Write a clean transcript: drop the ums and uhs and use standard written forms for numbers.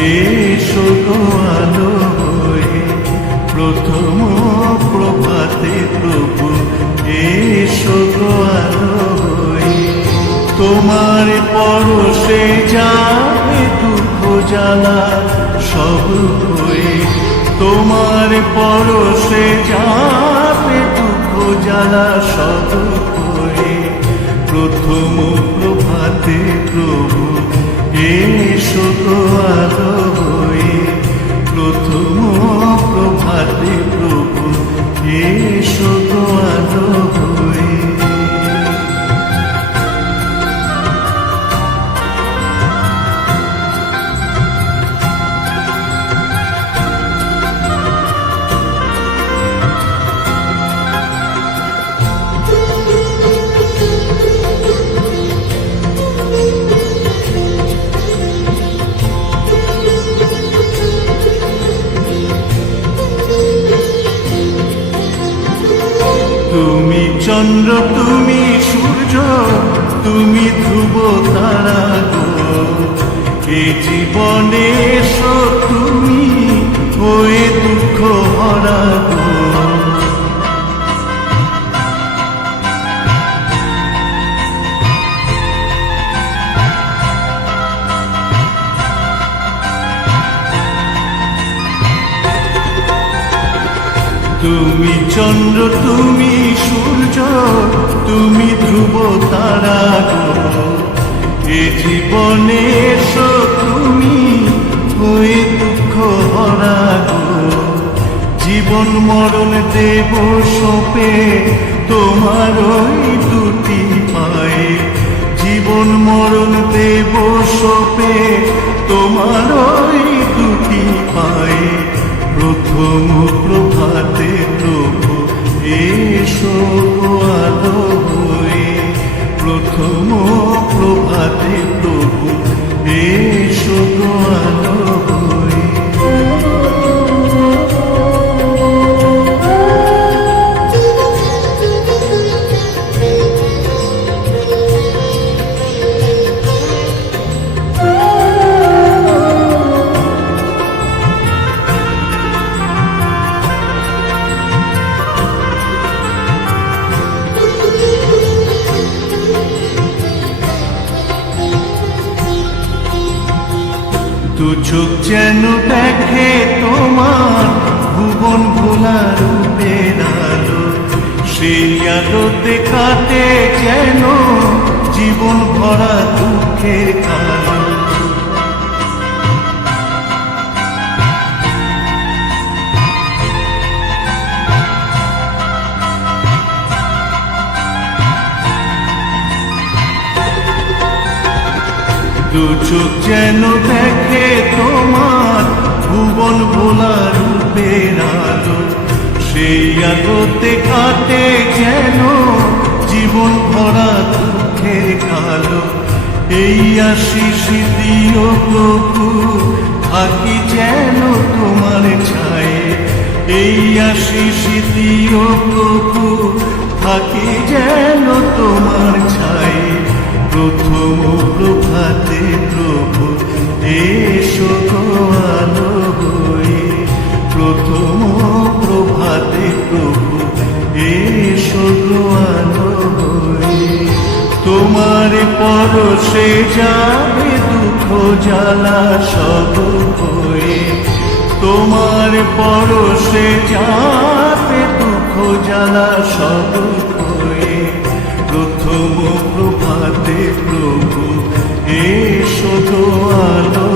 এসো গো আলো হয়ে প্রথম প্রভাতে প্রভু, এসো গো আলো হয়ে। তোমার পরশে যাবে দুঃখ জ্বালা সব হয়ে, তোমার পরশে যাবে দুঃখ জ্বালা সব হয়ে। প্রথম প্রভাতে প্রভু, এসো গো আলো হয়ে প্রথম প্রভাতে প্রভু, এসো গো আলো হয়ে। তুমি চন্দ্র, তুমি সূর্য, তুমি ধ্রুব তারা গো। এ জীবনে এসো তুমি হয়ে দুঃখ ভরা গো। তুমি চন্দ্র, তুমি সূর্য, তুমি ধ্রুব তারা গো। এ জীবনে এসো তুমি হয়ে দুঃখ ভরা গো। জীবন মরণ দেব সঁপে তোমার ওই দুটি পায়ে, জীবন মরণ দেব সঁপে তোমার ওই দুটি পায়ে। প্রথম প্রভাতে প্রভু, এসো গো আলো হয়ে প্রথম প্রভাতে প্রভু, এসো গো আলো হয়ে। দু চোখ যেন দেখে তোমার ভুবন ভোলা রূপের আলো, সেই আলোতে কাটে যেন জীবন ভরা দুঃখের কালো। দু চোখ যেন দেখে তোমার ভুবন ভোলা রূপের আলো, সেই আলোতে কাটে যেন জীবন ভরা দুঃখের কালো। এই আশিস দিও প্রভু, থাকি যেন তোমার ছায়ে। এই আশিস দিও প্রভু, থাকি যেন তোমার ছায়ে। প্রথম প্রভাতে প্রভু, এসো গো আলো হয়ে প্রথম প্রভাতে প্রভু, এসো গো আলো হয়ে। তোমার পরশে যাবে দুঃখ জ্বালা সব হয়ে, তোমার পরশে যাবে দুঃখ জ্বালা সব হয়ে। প্রথম প্রভাতে প্রভু, এসো গো আলো